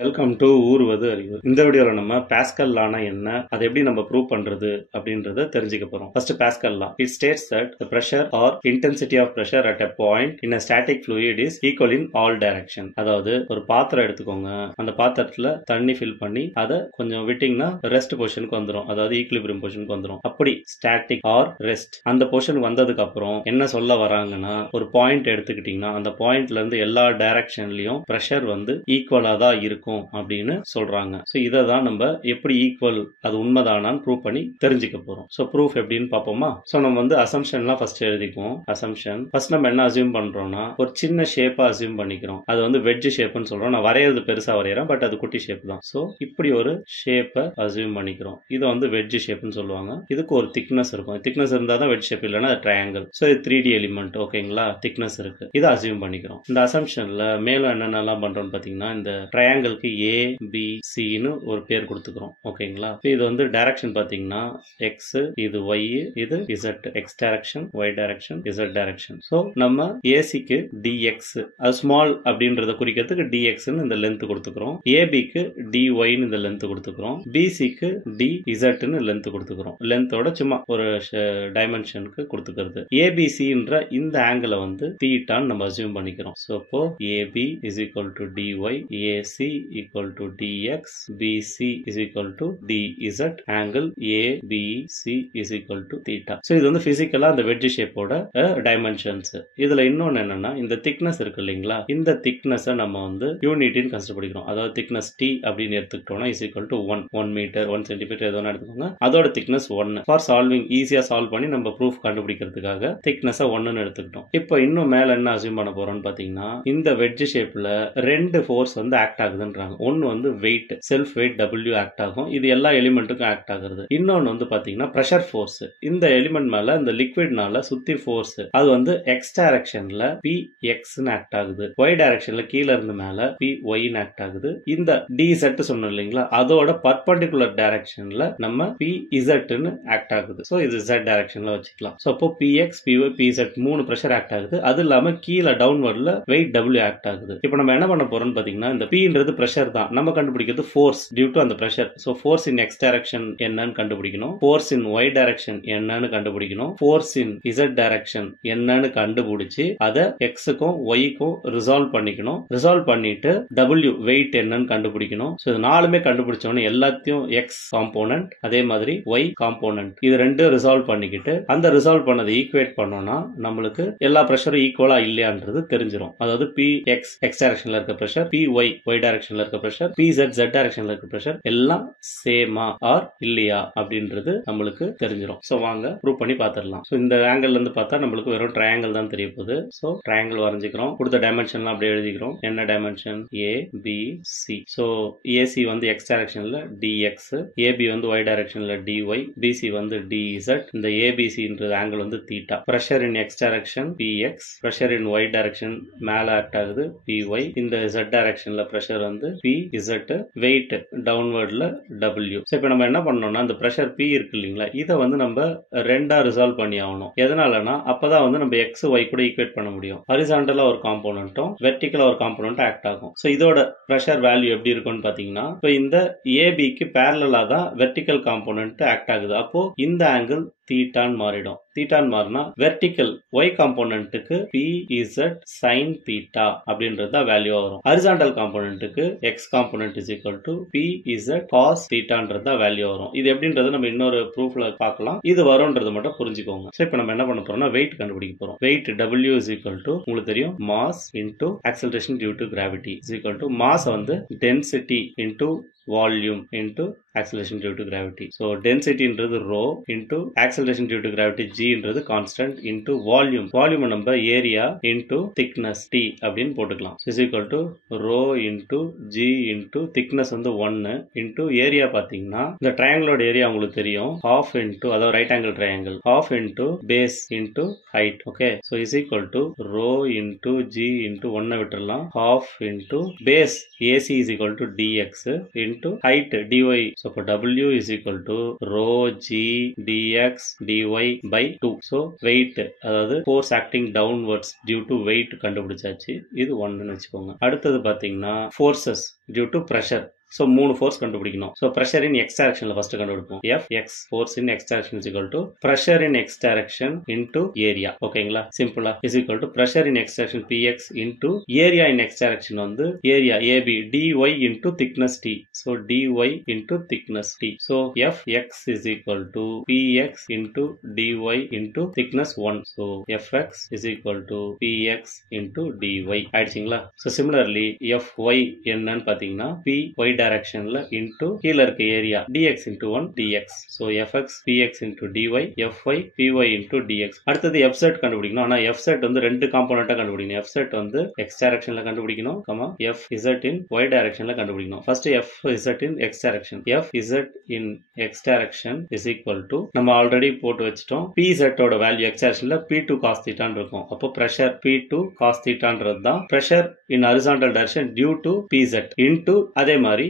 Welcome to ஊர்வது அறிவு. இந்த வீடியோல நம்ம பாஸ்கல் லானா என்ன, அதை எப்படி நம்ம ப்ரூவ் பண்றது அப்படின்றத தெரிஞ்சுக்க போறோம். First pascal law. It states that the pressure or intensity of pressure at a point in a static fluid is equal in all direction. அதாவது ஒரு பாத்திரம் எடுத்துக்கோங்க, அந்த பாத்திரத்துல தண்ணி ஃபில் பண்ணி அதை கொஞ்சம் விட்டிங்கன்னா ரெஸ்ட் பொசிஷனுக்கு வந்துடும், அதாவது ஈக்குலிபிரியம் பொசிஷனுக்கு வந்துடும். அப்படி ஸ்டாட்டிக் ஆர் ரெஸ்ட் அந்த பொசிஷன் வந்ததுக்கு அப்புறம் என்ன சொல்ல வராங்கன்னா, ஒரு பாயிண்ட் எடுத்துக்கிட்டீங்கன்னா அந்த பாயிண்ட்ல இருந்து எல்லா டைரக்ஷன்லயும் பிரஷர் வந்து ஈக்குவலா தான் இருக்கும் அப்படின்னு சொல்றாங்க. சோ இத தான் நம்ம எப்படி ஈக்குவல், அது உண்மைதானான்னு ப்ரூவ் பண்ணி தெரிஞ்சுக்க போறோம். சோ ப்ரூஃப் எப்படின்னு பாப்போமா? சோ நம்ம வந்து அசம்ப்ஷன்லாம் ஃபர்ஸ்ட் எழுதிக்குவோம். அசம்ப்ஷன் ஃபர்ஸ்ட் நம்ம என்ன அஸ்யூம் பண்றோம்னா, ஒரு சின்ன ஷேப்பா அஸ்யூம் பண்ணிக்கிறோம். அது வந்து வெட்ஜ் ஷேப்னு சொல்றோம். நான் வரையறது பெருசா வரையறேன், பட் அது குட்டி ஷேப் தான். சோ இப்படி ஒரு ஷேப்பை அஸ்யூம் பண்ணிக்கிறோம். இது வந்து வெட்ஜ் ஷேப்னு சொல்லுவாங்க. இதுக்கு ஒரு திக்னஸ் இருக்கும். திக்னஸ் இருந்தா தான் வெட்ஜ் ஷேப், இல்லைன்னா அது ட்ரையாங்கிள். சோ இது 3D எலிமெண்ட். ஓகேங்களா? திக்னஸ் இருக்கு. இதை அஸ்யூம் பண்ணிக்கிறோம். இந்த அசம்ப்ஷன்ல மேலும் என்னென்னலாம் பண்றோம்னு பாத்தீங்கன்னா, இந்த ட்ரையாங்கிள் A B C னு ஒரு பேர் கொடுத்துக்கிறோம். ஓகேங்களா? இது வந்து டைரக்ஷன் பாத்தீங்கன்னா X, இது Y, இது Z. X direction, Y direction, Z direction. So நம்ம AC க்கு dx, அது ஸ்மால் அப்படின்றத குறிக்கிறதுக்கு dx னு இந்த லென்த் கொடுத்துக்கிறோம். AB க்கு dy னு இந்த லென்த் கொடுத்துக்கிறோம். BC க்கு dz னு லென்த் கொடுத்துக்கிறோம். லென்த்தோட சும்மா ஒரு டைமென்ஷனுக்கு கொடுத்துக்கிறது. ABC ன்ற இந்த ஆங்கிளை வந்து தீட்டான்னு நம்ம அஸ்யூம் பண்ணிக்கிறோம். சோ இப்போ AB is equal to dy, AC equal to dx, BC is equal to dz, angle ABC is equal to theta. So இது வந்து பிசிக்கலா அந்த வெட்ஜ் ஷேப்போட டைமென்ஷன்ஸ். இதுல இன்னொன்னு என்னன்னா, இந்த திக்னஸ் இருக்கு இல்லைங்களா, இந்த திக்னஸை நம்ம வந்து யூனிட்னு கன்சிடர் பண்ணிக்கிறோம். அதாவது திக்னஸ் T அப்படின்னு எடுத்துக்கிட்டோம்னா is equal to 1 metre, 1 centimetre எதுவும் எடுத்துக்கோங்க. அதோட திக்னஸ் 1. ஃபார் சால்விங், ஈஸியா சால்வ் பண்ணி நம்ம ப்ரூஃப் கண்டுபிடிக்கிறதுக்காக திக்னஸ் 1 எடுத்துக்கிட்டோம். இப்போ இன்னும் மேல என்ன அஸ்யூம் பண்ண போறோம்னு பாத்தீங்கன்னா, இந்த வெட்ஜ் ஷேப்ல ரெண்டு ஃபோர்ஸ் வந்து ஆக்ட் ஆகுதுன்றாங்க. ஒன்னு வந்து weight, self weight W act ஆகும். இது எல்லா எலிமெண்ட்டுக்கும் ஆக்ட் ஆகுறது. இன்னொன்னு வந்து பாத்தீங்கன்னா பிரஷர் ஃபோர்ஸ். இந்த எலிமெண்ட் மேல இந்த லிக்விட்னால சுத்தி ஃபோர்ஸ், அது வந்து X டைரக்ஷன்ல Px னு ஆக்ட் ஆகுது. Y டைரக்ஷன்ல கீழ இருந்து மேல Py னு ஆக்ட் ஆகுது. இந்த dz சொன்னோம் இல்லைங்களா, அதோட பர்பெண்டிகுலர் டைரக்ஷன்ல நம்ம Pz னு ஆக்ட் ஆகுது. சோ இது Z டைரக்ஷன்ல வச்சுக்கலாம். சோ அப்போ Px, Py, Pz மூணு பிரஷர் ஆக்ட் ஆகுது. அது இல்லாம கீழ டவுன்வர்ட்ல வெயிட் W ஆக்ட் ஆகுது. இப்போ நம்ம என்ன பண்ண போறோம்னு பாத்தீங்கன்னா, இந்த Pன்றது பிரஷர் தான், நம்ம கண்டுபிடிக்கிறது ஃபோர்ஸ் டியூ டு அந்த பிரஷர். சோ ஃபோர்ஸ் இன் X டைரக்ஷன் என்னன்னு கண்டுபிடிக்கணும், ஃபோர்ஸ் இன் Y டைரக்ஷன் என்னன்னு கண்டுபிடிக்கணும், ஃபோர்ஸ் இன் Z டைரக்ஷன் என்னன்னு கண்டுபிடிச்சு அதை Xக்கும் Yக்கும் ரிசால்வ் பண்ணிக்கணும். ரிசால்வ் பண்ணிட்டு W வெயிட் என்னன்னு கண்டுபிடிக்கணும். சோ இது நாலுமே கண்டுபிடிச்சோன்னு எல்லாத்தையும் X காம்போனன்ட் அதே மாதிரி Y காம்போனன்ட் இது ரெண்டும் ரிசால்வ் பண்ணிக்கிட்டு அந்த ரிசால்வ் பண்ணதை ஈக்குவேட் பண்ணோம்னா நம்மளுக்கு எல்லா பிரஷரும் ஈக்குவலா இல்லையான்றது தெரிஞ்சிடும். அதாவது Px X டைரக்ஷன்ல இருக்க பிரஷர், Py Y டைரக்ஷன்ல இருக்க பிரஷர், Pz Z டைரக்ஷன்ல இருக்க பிரஷர் எல்லாம் சேமா ஆர் இல்லையா அப்படின்றது நம்மளுக்கு தெரிஞ்சிடும். சோ வாங்க ப்ரூவ் பண்ணி பாத்துடலாம். சோ இந்த ஆங்கிள் இருந்து பார்த்தா நம்மளுக்கு வெறும் ட்ரையாங்கிள் தான் தெரிய போகுது. சோ ட்ரையாங்கிள் வரைஞ்சிக்கிறோம். கொடுத்த டைமென்ஷன்லாம் அப்படியே எழுதிக்கிறோம். என்ன டைமென்ஷன்? ABC. சோ AC வந்து X டைரக்ஷன்ல dx, AB வந்து Y டைரக்ஷன்ல dy, BC வந்து dz. இந்த ABCன்றது ஆங்கிள் வந்து தீட்டா. பிரஷர் இன் X டைரக்ஷன் Px, பிரஷர் இன் Y டைரக்ஷன் மேல ஆக்ட் ஆகுது Py, இந்த Z டைரக்ஷன்ல பிரஷர் வந்து Pz, வெயிட் டவுன்வர்ட்ல W. சோ இப்போ நம்ம என்ன பண்ணோம்னா, இந்த பிரஷர் P இருக்கு இல்லீங்களா, இதை வந்து நம்ம ரெண்டா ரிசால்வ் பண்ணி ஆகணும். எதனாலனா அப்பதான் வந்து நம்ம X Y கூட ஈக்குவேட் பண்ண முடியும். ஹரிசாண்டலா ஒரு காம்போனன்ட்டும் வெர்டிகலா ஒரு காம்போனன்ட்டும் ஆக்ட் ஆகும். சோ இதோட பிரஷர் வேல்யூ எப்படி இருக்கும்னு பாத்தீங்கன்னா, இப்போ இந்த AB-க்கு பேரலலா தான் வெர்டிகல் காம்போனன்ட் ஆக்ட் ஆகுது. அப்போ இந்த ஆங்கிள் தீட்டான்னு மாறிடும். தீட்டான்னு மாறினா வெர்டிகல் Y காம்போனன்ட்டுக்கு Pz sin தீட்டா அப்படின்றது வேல்யூ வரும். ஹரிசாண்டல் காம்போனன்ட்டுக்கு X component is equal to Pz cos தீட்டான்றது வேல்யூ வரும். இது எப்படின்றது நம்ம இன்னொரு ப்ரூஃப்ல பார்க்கலாம். இது வரும்ன்றது மட்டும் புரிஞ்சுக்கோங்க. சோ இப்போ நம்ம என்ன பண்ண போறோம்னா, வெயிட் கண்டுபிடிக்க போறோம். Weight W is equal to உங்களுக்கு தெரியும் mass into acceleration due to gravity is equal to mass வந்து density into volume into acceleration due to gravity. So density இன்றது rho into acceleration due to gravity G இன்றது constant into volume. Volume நம்ம area into thickness T அப்படின்னு போட்டுக்கலாம். So is equal to rho into G into thickness வந்து 1 into area பாத்தீங்கன்னா, இந்த triangle area உங்களுக்கு தெரியும், half into அதாவது right angle triangle, half into base into height. Okay, so is equal to rho into G into 1 விட்டுறலாம், half into base AC is equal to dx into into height dy. So for w is equal to rho g dx dy by 2. So weight அதாவது force acting downwards due to weight கண்டுபிடிச்சாச்சு. இது 1ன்னு வச்சுக்கோங்க. அடுத்தது பாத்தீங்கன்னா forces due to pressure. So 3 force கண்டுபிடிக்கணும். So pressure in x directionல first கண்டுபிடிப்போம். Fx force in x direction is equal to pressure in x direction into area. ஓகேங்களா? சிம்பிளா is equal to pressure in x direction px into area in x direction வந்து area AB dy into thickness t. So dy into thickness t. So Fx is equal to px into dy into thickness 1. So Fx is equal to px into dy. ஆயிடுச்சுங்களா? So similarly Fy என்னன்னு பாத்தீங்கன்னா py directionல into கீழ இருக்க area dx into 1 dx. So fx px into dy fy py into dx. அடுத்தது fz கண்டுபிடிக்கணும். ஆனா fz வந்து ரெண்டு காம்போனன்ட்டா கண்டுபிடிக்கணும். fz வந்து x directionல கண்டுபிடிக்கணும், fz in y directionல கண்டுபிடிக்கணும். First fz in x direction. fz in x direction is equal to நம்ம ஆல்ரெடி போட்டு வச்சிட்டோம். pz ஓட value x directionல p2 cos theta ன்னு இருக்கும். அப்போ pressure p2 cos theta ன்றது தான் pressure in horizontal direction due to pz into அதே மாதிரி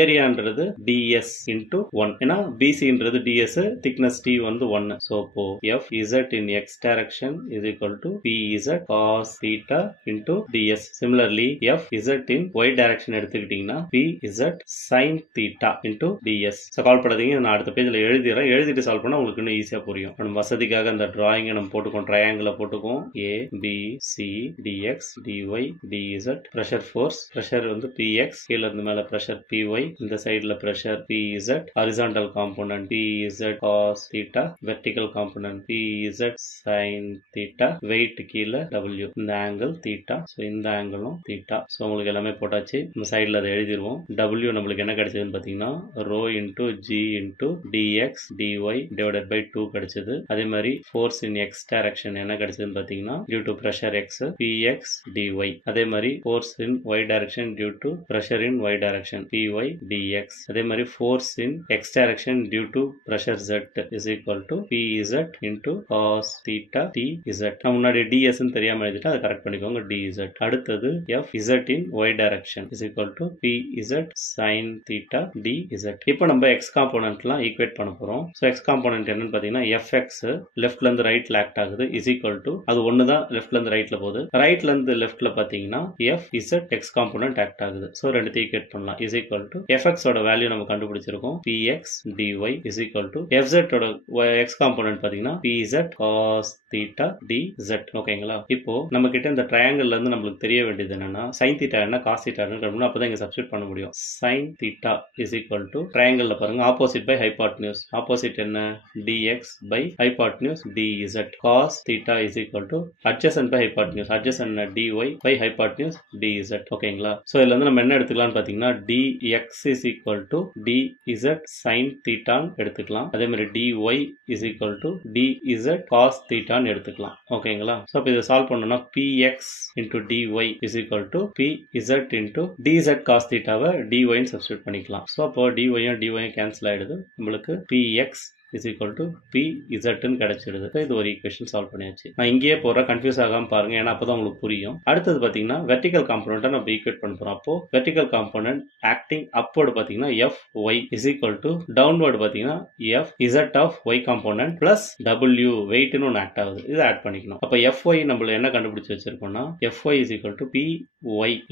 ஏரியான்றது ds into 1. ஏன்னா BCன்றது ds, thickness t வந்து 1. So இப்போ Fz in x direction is equal to Pz cos theta into ds. Similarly Fz in y direction எடுத்துக்கிட்டீங்கன்னா Pz sin theta into ds. So கால் பண்ணாதீங்க, நான் அடுத்த பேஜ்ல எழுதிறேன். எழுதிட்டு சால்வ் பண்ணா உங்களுக்கு இன்னும் ஈஸியா புரியும். நம்ம வசதிக்காக அந்த டிராயிங்கை நம்ம போட்டுக்கோம், ட்ரையாங்கிள போட்டுக்கோம். A B C dx dy dz. pressure force வந்து px, கீழ இருந்து மேல pressure py, இந்த சைடுல pressure pz, horizontal component pz cos theta, vertical component pz sin theta, weight கீழ w, இந்த angle theta. So இந்த ஆங்கிளும் theta. So உங்களுக்கு எல்லாமே போட்டாச்சு. இந்த சைடுல அதை எழுதிடுவோம். w நம்மளுக்கு என்ன கிடைச்சதுன்னு பாத்தீங்கன்னா rho into g into dx dy divided by 2 கிடைச்சது. அதே மாதிரி force in x direction என்ன கிடைச்சதுன்னு பாத்தீங்கன்னா due to pressure x px dy. அதே மாதிரி force in y direction due to pressure in y direction py dx. அதே மாதிரி force in x direction due to pressure z is equal to pz into cos theta tz. நான் முன்னாடி ds ன்னு தெரியாம எழுதிட்டேன், அதை கரெக்ட் பண்ணிக்கோங்க, dz. அடுத்தது fz in y direction is equal to pz sin theta dz. இப்போ நம்ம x காம்போனன்ட்லாம் ஈக்குவேட் பண்ண போறோம். So x காம்போனன்ட் என்னன்னு பாத்தீங்கன்னா fx லெஃப்ட்ல இருந்து ரைட்ல ஆக்ட் ஆகுது is equal to அது ஒன்னு தான் லெஃப்ட்ல இருந்து ரைட்ல போகுது. ரைட்ல இருந்து லெஃப்ட்ல பாத்தீங்கன்னா fz x காம்போனன்ட் ஆக்ட் ஆகுது. So ரெண்டுத்தையும் ஈக்குவேட் பண்ணலாம் is equal to fx ஓட வேல்யூ நம்ம கண்டுபிடிச்சிருக்கோம் px dy is equal to fz ஓட x காம்போனன்ட் பாத்தீங்கன்னா pz cos theta dz. ஓகேங்களா? இப்போ நம்ம கிட்ட இந்த ட்ரையாங்கிள்ல இருந்து நமக்கு தெரிய வேண்டியது என்னன்னா sin theta என்ன cos theta என்ன கண்டுபிடிக்கணும். அப்பதான் இங்க சப்ஸ்டிட்யூட் பண்ண முடியும். sin theta is equal to ட்ரையாங்கிள்ல பாருங்க opposite by hypotenuse. ஆப்போசிட் என்ன dx by hypotenuse dz. cos theta is equal to adjacent by hypotenuse. adjacent dy by hypotenuse dz. ஓகேங்களா? சோ இதுல இருந்து நம்ம என்ன எடுத்துக்கலாம்னு பாத்தீங்கன்னா dx is equal to dz sin theta எடுத்துக்கலாம். அதே மாதிரி dy is equal to dz cos theta எடுத்துக்கலாம். ஓகேங்களா? சோ அப்ப இதை சால்வ் பண்ணனும்னா px into dy is equal to pz into dz cos theta why dy ன்னு சப்ஸ்டிட்யூட் பண்ணிக்கலாம். சோ அப்போ dy யும் dy யும் கேன்சல் ஆயிடுது. உங்களுக்கு px is equal to pz ன்னு கிடைச்சிடுது. இது ஒரு ஈக்குவேஷன் சால்வ் பண்ணியாச்சு. நான் இங்கேயே போற கன்ஃபியூஸ் ஆகாம பாருங்க, ஏன்னா அப்பதான் உங்களுக்கு புரியும். அடுத்தது பாத்தீங்கன்னா வெர்டிகல் காம்போனன்ட்டை நம்ம ஈக்குவேட் பண்ண போறோம். அப்போ வெர்டிகல் காம்போனன்ட் ஆக்டிங் அப்வர்ட் பாத்தீங்கன்னா fy is equal to downward பாத்தீங்கன்னா fz of y component plus w வெயிட்னு ஒன்று ஆக்ட் ஆகுது. இதை ஆட் பண்ணிக்கணும். அப்ப fy நம்மள என்ன கண்டுபிடிச்சு வச்சிருக்கோம்னா fy is equal to py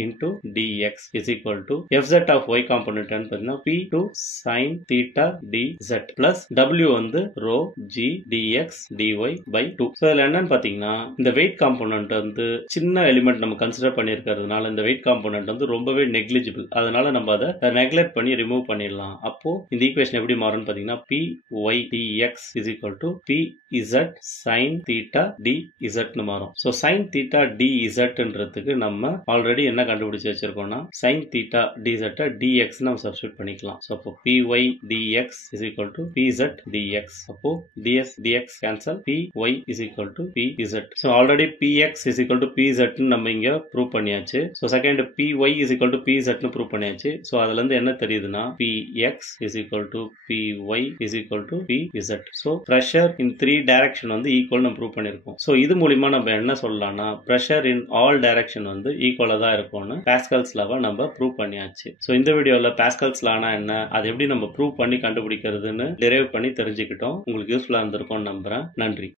into dx is equal to fz of y component பாத்தீங்கன்னா p2 sin theta dz plus w வந்து rho g dx dy by 2. So இதுல என்னன்னு பாத்தீங்கன்னா இந்த வெயிட் காம்போனன்ட் வந்து சின்ன எலிமெண்ட் நம்ம கன்சிடர் பண்ணிருக்கிறதுனால இந்த வெயிட் காம்போனன்ட் வந்து ரொம்பவே நெக்லிஜிபிள். அதனால நம்ம அதை நெக்லெக்ட் பண்ணி ரிமூவ் பண்ணிடலாம். அப்போ இந்த ஈக்குவேஷன் எப்படி மாறும்னு பாத்தீங்கன்னா py dx is equal to pz sin theta dz ன்னு மாறும். சோ sin theta dz ன்றதுக்கு நம்ம ஆல்ரெடி என்ன கண்டுபிடிச்சு வச்சிருக்கோம்னா sin theta dz dx நம்ம சப்ஸ்டிட்யூட் பண்ணிக்கலாம். சோ அப்போ py dx is equal to pz dx. அப்போ ds dx cancel, py is equal to pz. So already px is equal to pz நம்ம இங்க prove பண்ணியாச்சு. So second py is equal to pz prove பண்ணியாச்சு. So அதுல இருந்து என்ன தெரியுதுன்னா px is equal to py is equal to pz. So pressure in 3 direction வந்து equal நம்ம ப்ரூவ் பண்ணிருக்கோம். So இது மூலமா நம்ம என்ன சொல்லலாம்னா pressure in all direction வந்து ஈக்குவலா தான் இருக்கும்னு பாஸ்கல்ஸ் லாவை நம்ம ப்ரூவ் பண்ணியாச்சு. So இந்த வீடியோல பாஸ்கல்ஸ் லானா என்ன, அது எப்படி நம்ம ப்ரூவ் பண்ணி கண்டுபிடிக்கிறதுன்னு டெரைவ் பண்ணி தெரிஞ்சுக்கிட்டோம். உங்களுக்கு யூஸ்ஃபுல்லா இருந்திருக்கும்னு நம்புறேன். நன்றி.